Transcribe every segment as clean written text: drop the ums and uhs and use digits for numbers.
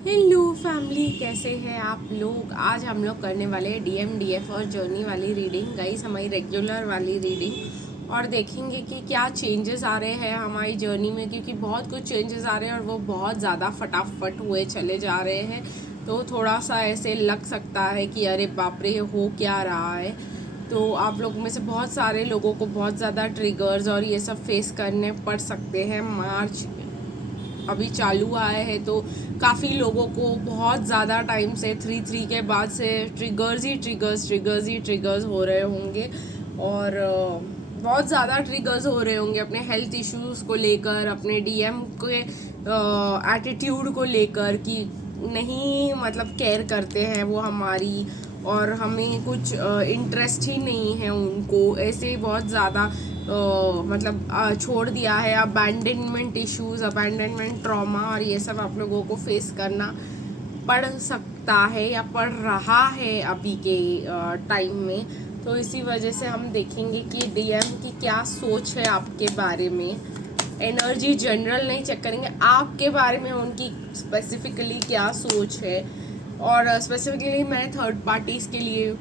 Hello family, कैसे हैं आप लोग। आज हम लोग करने वाले हैं डीएम डीएफ और जर्नी वाली रीडिंग। गाइस, हमारी रेगुलर वाली रीडिंग, और देखेंगे कि क्या चेंजेस आ रहे हैं हमारी जर्नी में, क्योंकि बहुत कुछ चेंजेस आ रहे हैं और वो बहुत ज़्यादा फटाफट हुए चले जा रहे हैं। तो थोड़ा सा ऐसे लग सकता है कि अरे बाप रे, हो क्या रहा है। तो आप लोग में से बहुत सारे लोगों को बहुत ज़्यादा ट्रिगर्स और ये सब फेस करने पड़ सकते हैं। मार्च अभी चालू हुआ है तो काफ़ी लोगों को बहुत ज़्यादा टाइम से 3-3 के बाद से ट्रिगर्स ही ट्रिगर्स हो रहे होंगे। और बहुत ज़्यादा ट्रिगर्स हो रहे होंगे अपने हेल्थ इश्यूज़ को लेकर, अपने डीएम के एटीट्यूड को लेकर कि नहीं, मतलब केयर करते हैं वो हमारी, और हमें कुछ इंटरेस्ट ही नहीं है उनको, ऐसे ही बहुत ज़्यादा मतलब छोड़ दिया है। अबैंडनमेंट इश्यूज, अबैंडनमेंट ट्रॉमा और ये सब आप लोगों को फेस करना पड़ सकता है या पड़ रहा है अभी के टाइम में। तो इसी वजह से हम देखेंगे कि डीएम की क्या सोच है आपके बारे में। एनर्जी जनरल नहीं चेक करेंगे, आपके बारे में उनकी स्पेसिफिकली क्या सोच है। और स्पेसिफिकली मैं थर्ड पार्टीज़ के लिए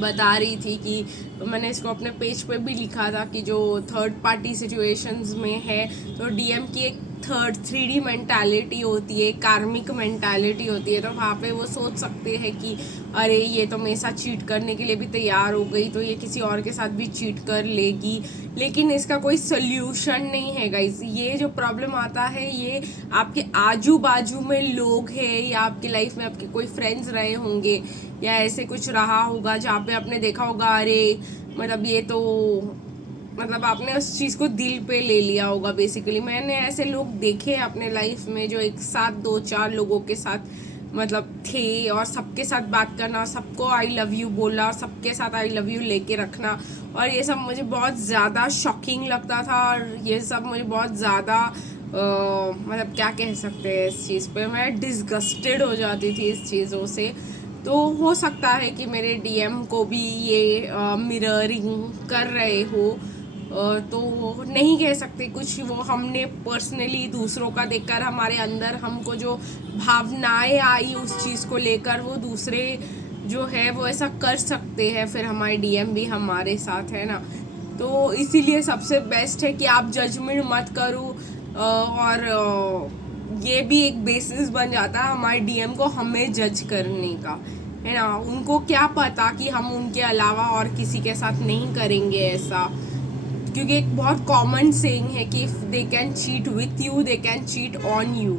बता रही थी कि मैंने इसको अपने पेज पे भी लिखा था कि जो थर्ड पार्टी सिचुएशंस में है, तो डीएम की एक थर्ड 3D मेंटालिटी होती है, कार्मिक मेंटालिटी होती है। तो वहाँ पे वो सोच सकते हैं कि अरे ये तो मेरे साथ चीट करने के लिए भी तैयार हो गई, तो ये किसी और के साथ भी चीट कर लेगी। लेकिन इसका कोई सोल्यूशन नहीं है गाइस। ये जो प्रॉब्लम आता है ये आपके आजू बाजू में लोग हैं, या आपकी लाइफ में आपके कोई फ्रेंड्स रहे होंगे, या ऐसे कुछ रहा होगा जहाँ पे आपने देखा होगा अरे मतलब ये तो, मतलब आपने उस चीज़ को दिल पे ले लिया होगा। बेसिकली मैंने ऐसे लोग देखे अपने लाइफ में जो एक साथ 2-4 लोगों के साथ मतलब थे, और सबके साथ बात करना, सबको आई लव यू बोलना, और सबके साथ आई लव यू लेके रखना, और ये सब मुझे बहुत ज़्यादा शॉकिंग लगता था। और ये सब मुझे बहुत ज़्यादा मतलब क्या कह सकते हैं, इस चीज़ पे मैं डिसगस्टेड हो जाती थी इस चीज़ों से। तो हो सकता है कि मेरे डीएम को भी ये मिररिंग कर रहे हो। तो नहीं कह सकते कुछ, वो हमने पर्सनली दूसरों का देखकर हमारे अंदर हमको जो भावनाएं आई उस चीज़ को लेकर, वो दूसरे जो है वो ऐसा कर सकते हैं, फिर हमारे डीएम भी हमारे साथ है ना। तो इसीलिए सबसे बेस्ट है कि आप जजमेंट मत करो। और ये भी एक बेसिस बन जाता है हमारे डीएम को हमें जज करने का, है ना। उनको क्या पता कि हम उनके अलावा और किसी के साथ नहीं करेंगे ऐसा, क्योंकि एक बहुत कॉमन सेइंग है कि if they can cheat with you they can cheat on you.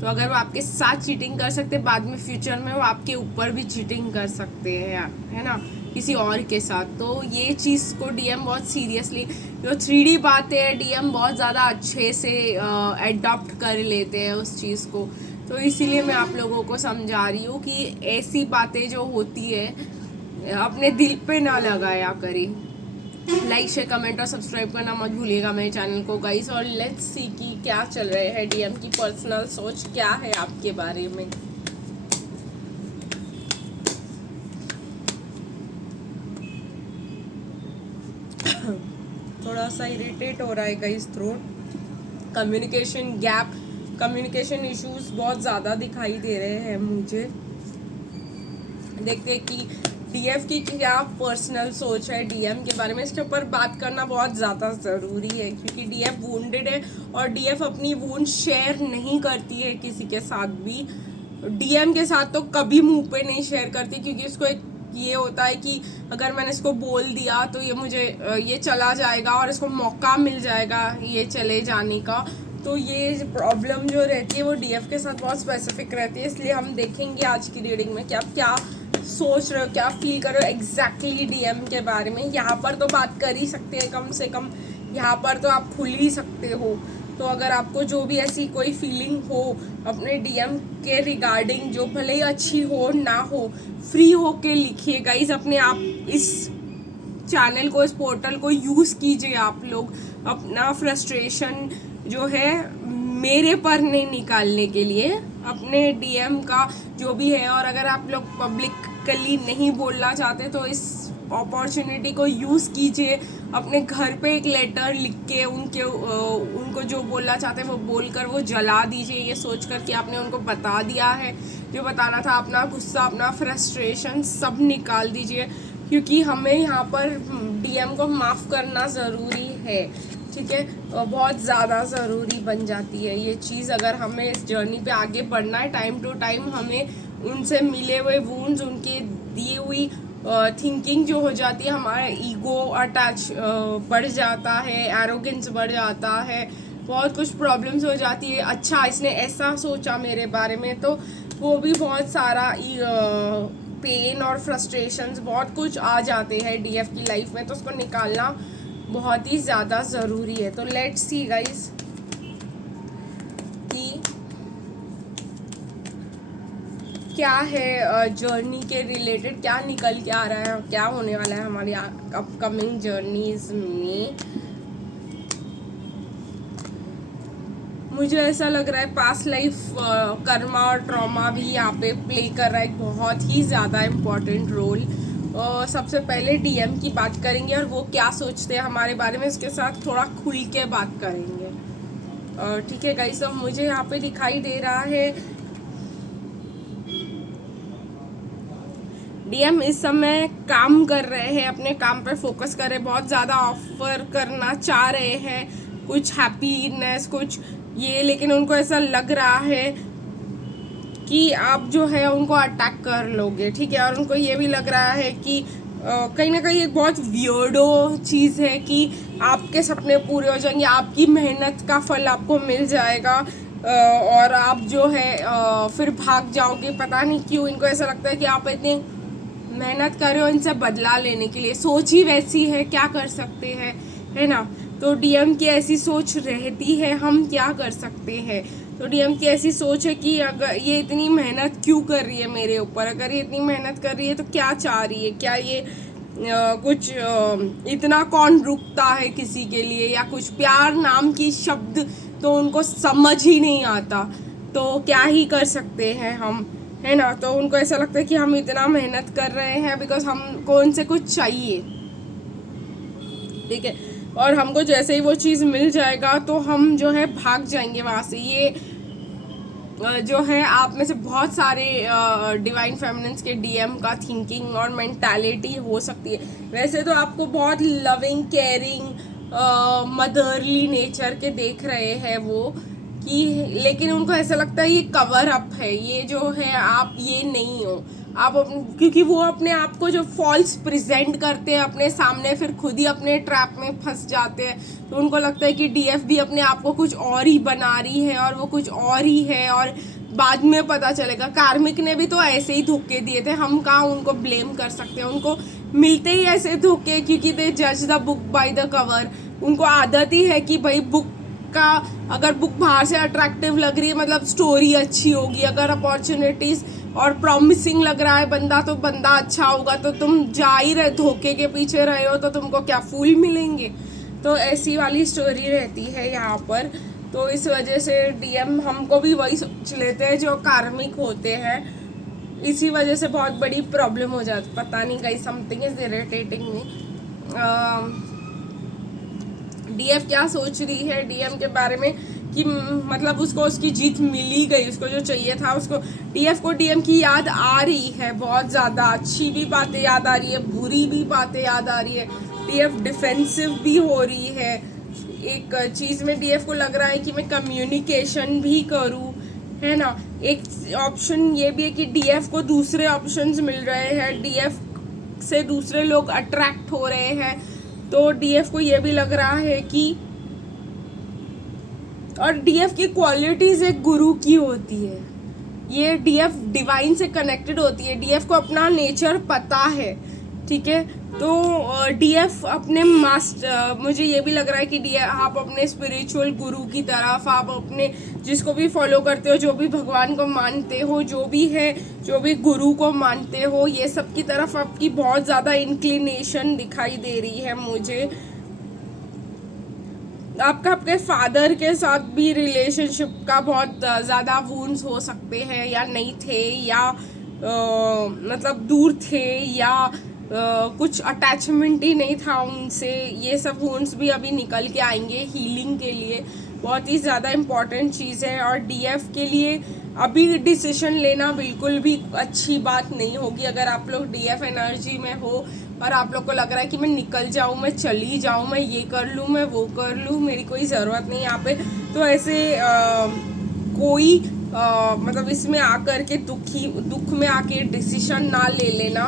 तो अगर वो आपके साथ चीटिंग कर सकते, बाद में फ्यूचर में वो आपके ऊपर भी चीटिंग कर सकते हैं, है ना, किसी और के साथ। तो ये चीज़ को डीएम बहुत सीरियसली, जो 3D बातें हैं डीएम बहुत ज़्यादा अच्छे से एडॉप्ट कर लेते हैं उस चीज़ को। तो इसीलिए मैं आप लोगों को समझा रही हूँ कि ऐसी बातें जो होती है अपने दिल पे ना लगाया करें। लाइक शेयर कमेंट और सब्सक्राइब करना मत भूलिएगा मेरे चैनल को गाइस। और लेट्स सी कि क्या चल रहे हैं, डीएम की पर्सनल सोच क्या है आपके बारे में। थोड़ा सा इरिटेट हो रहा है guys throat, communication gap, communication issues बहुत ज़्यादा दिखाई दे रहे हैं मुझे। देखते हैं कि डीएफ की क्या पर्सनल सोच है डीएम के बारे में। इसके ऊपर बात करना बहुत ज़्यादा ज़रूरी है, क्योंकि डीएफ वुंडेड है और डीएफ अपनी वुंड शेयर नहीं करती है किसी के साथ भी। डीएम के साथ तो कभी मुंह पे नहीं शेयर करती, क्योंकि उसको एक ये होता है कि अगर मैंने इसको बोल दिया तो ये मुझे ये चला जाएगा और इसको मौका मिल जाएगा ये चले जाने का। तो ये प्रॉब्लम जो रहती है वो डीएफ के साथ बहुत स्पेसिफिक रहती है। इसलिए हम देखेंगे आज की रीडिंग में कि आप क्या सोच रहे हो, क्या फील कर रहे हो एग्जैक्टली डीएम के बारे में। यहाँ पर तो बात कर ही सकते हैं, कम से कम यहाँ पर तो आप खुल ही सकते हो। तो अगर आपको जो भी ऐसी कोई फीलिंग हो अपने डीएम के रिगार्डिंग, जो भले ही अच्छी हो ना हो, फ्री हो के लिखिए गाइस। अपने आप इस चैनल को, इस पोर्टल को यूज़ कीजिए आप लोग अपना फ्रस्ट्रेशन जो है मेरे पर नहीं निकालने के लिए, अपने डीएम का जो भी है। और अगर आप लोग पब्लिकली नहीं बोलना चाहते तो इस अपॉर्चुनिटी को यूज़ कीजिए, अपने घर पे एक लेटर लिख के उनको जो बोलना चाहते हैं वो बोलकर वो जला दीजिए, ये सोचकर कि आपने उनको बता दिया है जो बताना था। अपना गुस्सा, अपना फ्रस्ट्रेशन सब निकाल दीजिए, क्योंकि हमें यहाँ पर डीएम को माफ़ करना ज़रूरी है, ठीक है। बहुत ज़्यादा ज़रूरी बन जाती है ये चीज़ अगर हमें इस जर्नी पे आगे बढ़ना है। टाइम टू टाइम हमें उनसे मिले हुए वूंड्स, उनके दी हुई थिंकिंग जो हो जाती है, हमारा ईगो अटैच बढ़ जाता है, एरोगेंस बढ़ जाता है, बहुत कुछ प्रॉब्लम्स हो जाती है। अच्छा, इसने ऐसा सोचा मेरे बारे में, तो वो भी बहुत सारा पेन और फ्रस्ट्रेशंस बहुत कुछ आ जाते हैं डीएफ की लाइफ में, तो उसको निकालना बहुत ही ज़्यादा ज़रूरी है। तो लेट्स सी गाइस कि क्या है जर्नी के रिलेटेड, क्या निकल के आ रहा है, क्या होने वाला है हमारी अपकमिंग जर्नीज में। मुझे ऐसा लग रहा है पास्ट लाइफ कर्मा और ट्रॉमा भी यहाँ पे प्ले कर रहा है एक बहुत ही ज़्यादा इम्पोर्टेंट रोल। सबसे पहले डीएम की बात करेंगे और वो क्या सोचते हैं हमारे बारे में, इसके साथ थोड़ा खुल के बात करेंगे। ठीक है गाइस, तो मुझे यहाँ पे दिखाई दे रहा है डीएम इस समय काम कर रहे हैं, अपने काम पे फोकस कर रहे हैं, बहुत ज़्यादा ऑफर करना चाह रहे हैं, कुछ हैप्पीनेस, कुछ ये, लेकिन उनको ऐसा लग रहा है कि आप जो है उनको अटैक कर लोगे, ठीक है। और उनको ये भी लग रहा है कि कहीं ना कहीं एक बहुत वियर्डो चीज़ है कि आपके सपने पूरे हो जाएंगे, आपकी मेहनत का फल आपको मिल जाएगा और आप जो है फिर भाग जाओगे। पता नहीं क्यों इनको ऐसा लगता है कि आप इतनी मेहनत कर रहे हो इनसे बदला लेने के लिए, सोच ही वैसी है, क्या कर सकते हैं, है ना। तो डीएम की ऐसी सोच रहती है, हम क्या कर सकते हैं। तो डीएम की ऐसी सोच है कि अगर ये इतनी मेहनत क्यों कर रही है मेरे ऊपर, अगर ये इतनी मेहनत कर रही है तो क्या चाह रही है, क्या ये कुछ इतना कौन रुकता है किसी के लिए, या कुछ प्यार नाम की शब्द तो उनको समझ ही नहीं आता, तो क्या ही कर सकते हैं हम, है ना। तो उनको ऐसा लगता है कि हम इतना मेहनत कर रहे हैं बिकॉज हमको उनसे कुछ चाहिए, ठीक है, और हमको जैसे ही वो चीज़ मिल जाएगा तो हम जो है भाग जाएंगे वहाँ से। ये जो है आप में से बहुत सारे डिवाइन फेमिनिन्स के डीएम का थिंकिंग और मेंटालिटी हो सकती है। वैसे तो आपको बहुत लविंग, केयरिंग, मदरली नेचर के देख रहे हैं वो कि, लेकिन उनको ऐसा लगता है ये कवर अप है, ये जो है आप ये नहीं हो आप क्योंकि वो अपने आप को जो फॉल्स प्रेजेंट करते हैं अपने सामने, फिर खुद ही अपने ट्रैप में फंस जाते हैं। तो उनको लगता है कि डीएफ भी अपने आप को कुछ और ही बना रही है और वो कुछ और ही है, और बाद में पता चलेगा। कार्मिक ने भी तो ऐसे ही धोखे दिए थे, हम कहाँ उनको ब्लेम कर सकते हैं, उनको मिलते ही ऐसे धोखे, क्योंकि दे जज the book by the cover. उनको आदत ही है कि भाई बुक का, अगर बुक बाहर से अट्रैक्टिव लग रही है मतलब स्टोरी अच्छी होगी, अगर अपॉर्चुनिटीज़ और प्रॉमिसिंग लग रहा है बंदा तो बंदा अच्छा होगा, तो तुम जा ही रहे धोखे के पीछे रहे हो तो तुमको क्या फूल मिलेंगे। तो ऐसी वाली स्टोरी रहती है यहाँ पर। तो इस वजह से डीएम हमको भी वही सोच लेते हैं जो कार्मिक होते हैं, इसी वजह से बहुत बड़ी प्रॉब्लम हो जाती। पता नहीं guys, something is irritating me. DF क्या सोच रही है डीएम के बारे में कि मतलब उसको उसकी जीत मिली गई, उसको जो चाहिए था उसको। डीएफ को डीएम की याद आ रही है बहुत ज़्यादा, अच्छी भी बातें याद आ रही है, बुरी भी बातें याद आ रही है। डीएफ डिफेंसिव भी हो रही है, एक चीज़ में डीएफ को लग रहा है कि मैं कम्युनिकेशन भी करूँ, है ना। एक ऑप्शन ये भी है कि डीएफ को दूसरे ऑप्शंस मिल रहे हैं, डीएफ से दूसरे लोग अट्रैक्ट हो रहे हैं। तो डीएफ को ये भी लग रहा है कि, और डीएफ की क्वालिटीज एक गुरु की होती है, ये डीएफ डिवाइन से कनेक्टेड होती है, डीएफ को अपना नेचर पता है, ठीक है। तो डीएफ अपने मास्टर, मुझे ये भी लग रहा है कि डीएफ आप अपने स्पिरिचुअल गुरु की तरफ, आप अपने जिसको भी फॉलो करते हो, जो भी भगवान को मानते हो, जो भी है, जो भी गुरु को मानते हो, ये सब की तरफ आपकी बहुत ज़्यादा इंक्लिनेशन दिखाई दे रही है मुझे। आपका आपके फादर के साथ भी रिलेशनशिप का बहुत ज़्यादा वूंड्स हो सकते हैं, या नहीं थे, या मतलब दूर थे, या कुछ अटैचमेंट ही नहीं था उनसे, ये सब वुंड्स भी अभी निकल के आएंगे हीलिंग के लिए। बहुत ही ज़्यादा इम्पॉर्टेंट चीज़ है। और डीएफ के लिए अभी डिसीजन लेना बिल्कुल भी अच्छी बात नहीं होगी। अगर आप लोग डीएफ एनर्जी में हो और आप लोग को लग रहा है कि मैं निकल जाऊँ, मैं चली जाऊँ, मैं ये कर लूँ, मैं वो कर लूँ, मेरी कोई ज़रूरत नहीं यहाँ पे, तो ऐसे कोई मतलब इसमें आकर के दुख में आके डिसीजन ना ले लेना।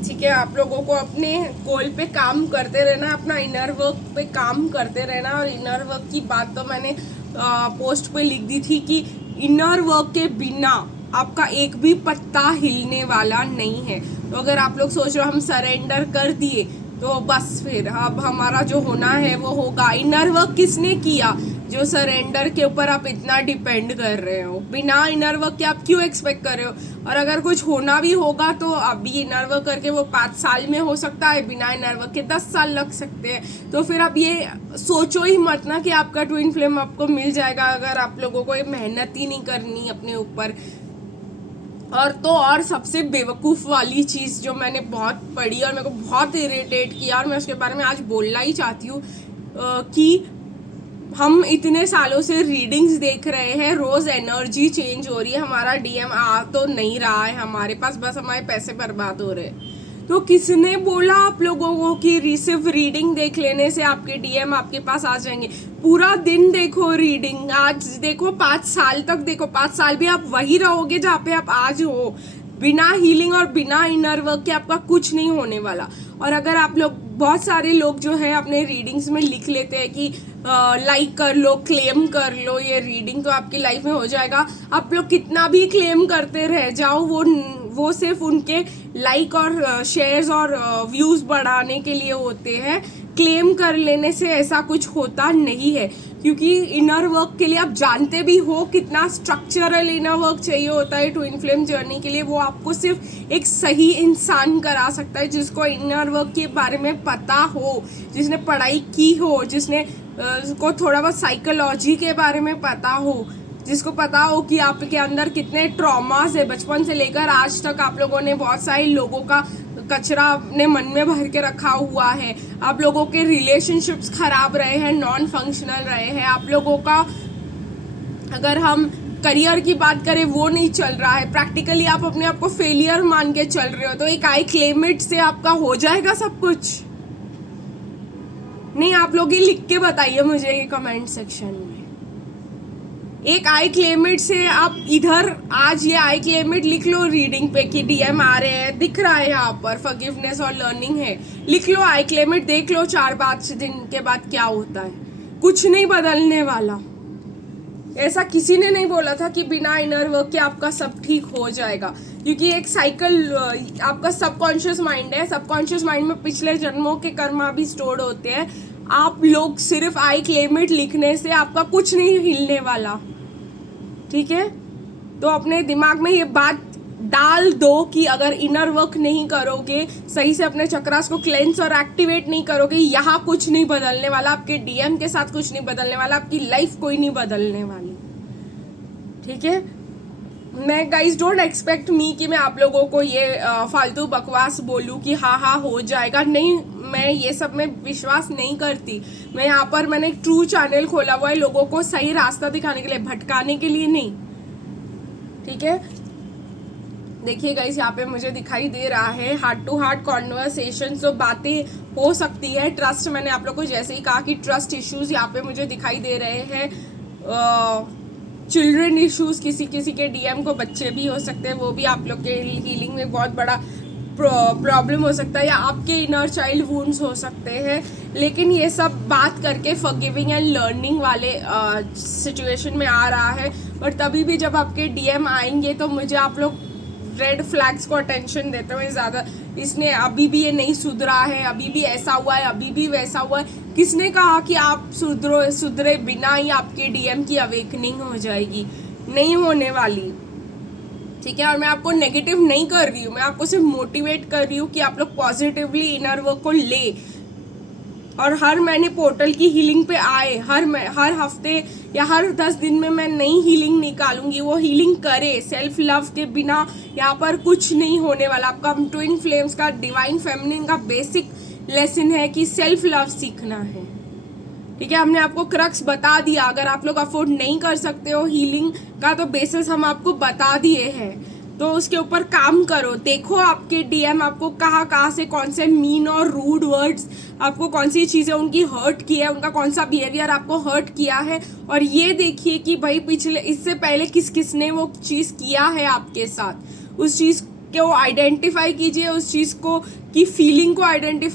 ठीक है, आप लोगों को अपने गोल पे काम करते रहना, अपना इनर वर्क पे काम करते रहना। और इनर वर्क की बात तो मैंने पोस्ट पे लिख दी थी कि इनर वर्क के बिना आपका एक भी पत्ता हिलने वाला नहीं है। तो अगर आप लोग सोच रहे हो हम सरेंडर कर दिए तो बस फिर अब हमारा जो होना है वो होगा। इनर वर्क किसने किया जो सरेंडर के ऊपर आप इतना डिपेंड कर रहे हो? बिना इनर वर्क के आप क्यों एक्सपेक्ट कर रहे हो? और अगर कुछ होना भी होगा तो अभी इनर वर्क करके वो 5 साल में हो सकता है, बिना इनर वर्क के 10 साल लग सकते हैं। तो फिर आप ये सोचो ही मत ना कि आपका ट्विन फ्लेम आपको मिल जाएगा, अगर आप लोगों को ये मेहनत ही नहीं करनी अपने ऊपर। और सबसे बेवकूफ़ वाली चीज़ जो मैंने बहुत पढ़ी और मेरे को बहुत इरिटेट किया और मैं उसके बारे में आज बोलना ही चाहती हूँ कि हम इतने सालों से रीडिंग्स देख रहे हैं, रोज़ एनर्जी चेंज हो रही है, हमारा डीएम आ तो नहीं रहा है हमारे पास, बस हमारे पैसे बर्बाद हो रहे हैं। तो किसने बोला आप लोगों को कि सिर्फ रीडिंग देख लेने से आपके डीएम आपके पास आ जाएंगे? पूरा दिन देखो रीडिंग, आज देखो 5 साल तक देखो, 5 साल भी आप वही रहोगे जहाँ पे आप आज हो। बिना हीलिंग और बिना इनर वर्क के आपका कुछ नहीं होने वाला। और अगर आप लोग, बहुत सारे लोग जो है अपने रीडिंग्स में लिख लेते हैं कि लाइक कर लो, क्लेम कर लो, ये रीडिंग तो आपकी लाइफ में हो जाएगा। आप लोग कितना भी क्लेम करते रह जाओ, वो सिर्फ उनके लाइक और शेयर्स और व्यूज़ बढ़ाने के लिए होते हैं। क्लेम कर लेने से ऐसा कुछ होता नहीं है, क्योंकि इनर वर्क के लिए आप जानते भी हो कितना स्ट्रक्चरल इनर वर्क चाहिए होता है ट्विन फ्लेम जर्नी के लिए। वो आपको सिर्फ एक सही इंसान करा सकता है जिसको इनर वर्क के बारे में पता हो, जिसने पढ़ाई की हो, जिसने को थोड़ा बहुत साइकोलॉजी के बारे में पता हो, जिसको पता हो कि आपके अंदर कितने ट्रॉमास है, बचपन से लेकर आज तक आप लोगों ने बहुत सारे लोगों का कचरा अपने मन में भर के रखा हुआ है, आप लोगों के रिलेशनशिप्स खराब रहे हैं, नॉन फंक्शनल रहे हैं, आप लोगों का अगर हम करियर की बात करें वो नहीं चल रहा है, प्रैक्टिकली आप अपने आप को फेलियर मान के चल रहे हो, तो एक आई क्लेम इट से आपका हो जाएगा सब कुछ? नहीं, आप लोग ही लिख के बताइए मुझे ये कमेंट सेक्शन में। एक आई क्लेम इट से आप इधर आज ये आई क्लेम इट लिख लो रीडिंग पे कि डीएम आ रहे हैं, दिख रहा है यहाँ पर, फॉरगिवनेस और लर्निंग है, लिख लो आई क्लेम इट, देख लो 4-5 दिन के बाद क्या होता है। कुछ नहीं बदलने वाला। ऐसा किसी ने नहीं बोला था कि बिना इनर वर्क के आपका सब ठीक हो जाएगा, क्योंकि एक साइकिल आपका सबकॉन्शियस माइंड है, सबकॉन्शियस माइंड में पिछले जन्मों के कर्मा भी स्टोर्ड होते हैं। आप लोग सिर्फ आई क्लेम इट लिखने से आपका कुछ नहीं हिलने वाला, ठीक है? तो अपने दिमाग में ये बात डाल दो कि अगर इनर वर्क नहीं करोगे, सही से अपने चक्रास को क्लेंस और एक्टिवेट नहीं करोगे, यहाँ कुछ नहीं बदलने वाला, आपके डीएम के साथ कुछ नहीं बदलने वाला, आपकी लाइफ कोई नहीं बदलने वाली, ठीक है? मैं गाइज डोंट एक्सपेक्ट मी कि मैं आप लोगों को ये फालतू बकवास बोलूँ कि हाँ हो जाएगा। नहीं, मैं ये सब में विश्वास नहीं करती। मैं यहाँ पर मैंने एक ट्रू चैनल खोला हुआ है लोगों को सही रास्ता दिखाने के लिए, भटकाने के लिए नहीं, ठीक है? देखिए गाइस, यहाँ पे मुझे दिखाई दे रहा है हार्ट टू हार्ट कॉन्वर्सेशन, जो बातें हो सकती है, ट्रस्ट, मैंने आप लोग को जैसे ही कहा कि ट्रस्ट इश्यूज यहाँ पे मुझे दिखाई दे रहे हैं। चिल्ड्रन इश्यूज, किसी के डीएम को बच्चे भी हो सकते हैं, वो भी आप लोग के हीलिंग में बहुत बड़ा प्रॉब्लम हो सकता है, या आपके इनर चाइल्ड वुंड्स हो सकते हैं। लेकिन ये सब बात करके फॉरगिविंग एंड लर्निंग वाले सिचुएशन में आ रहा है। और तभी भी जब आपके डीएम आएंगे तो मुझे आप लोग रेड फ्लैग्स को अटेंशन देते हुए ज़्यादा, इसने अभी भी ये नहीं सुधरा है, अभी भी ऐसा हुआ है, अभी भी वैसा हुआ है। किसने कहा कि आप सुधरे बिना ही आपके डीएम की अवेकनिंग हो जाएगी? नहीं होने वाली, ठीक है? और मैं आपको नेगेटिव नहीं कर रही हूँ, मैं आपको सिर्फ मोटिवेट कर रही हूँ कि आप लोग पॉजिटिवली इनर वर्क को ले। और हर महीने पोर्टल की हीलिंग पे आए, हर हफ्ते या हर 10 दिन में मैं नई हीलिंग निकालूंगी, वो हीलिंग करे। सेल्फ लव के बिना यहाँ पर कुछ नहीं होने वाला। आपका ट्विन फ्लेम्स का डिवाइन फेमिनिन का बेसिक लेसन है कि सेल्फ लव सीखना है। ठीक है, हमने आपको क्रक्स बता दिया। अगर आप लोग अफोर्ड नहीं कर सकते हो हीलिंग का तो बेसिस हम आपको बता दिए हैं, तो उसके ऊपर काम करो। देखो आपके डीएम आपको कहाँ से कौन से मीन और रूड वर्ड्स, आपको कौन सी चीज़ें उनकी हर्ट की है, उनका कौन सा बिहेवियर आपको हर्ट किया है। और ये देखिए कि भाई पिछले इससे पहले किस किस ने वो चीज़ किया है आपके साथ। उस चीज़ को आइडेंटिफाई कीजिए, उस चीज़ को की फीलिंग को आइडेंटिफाई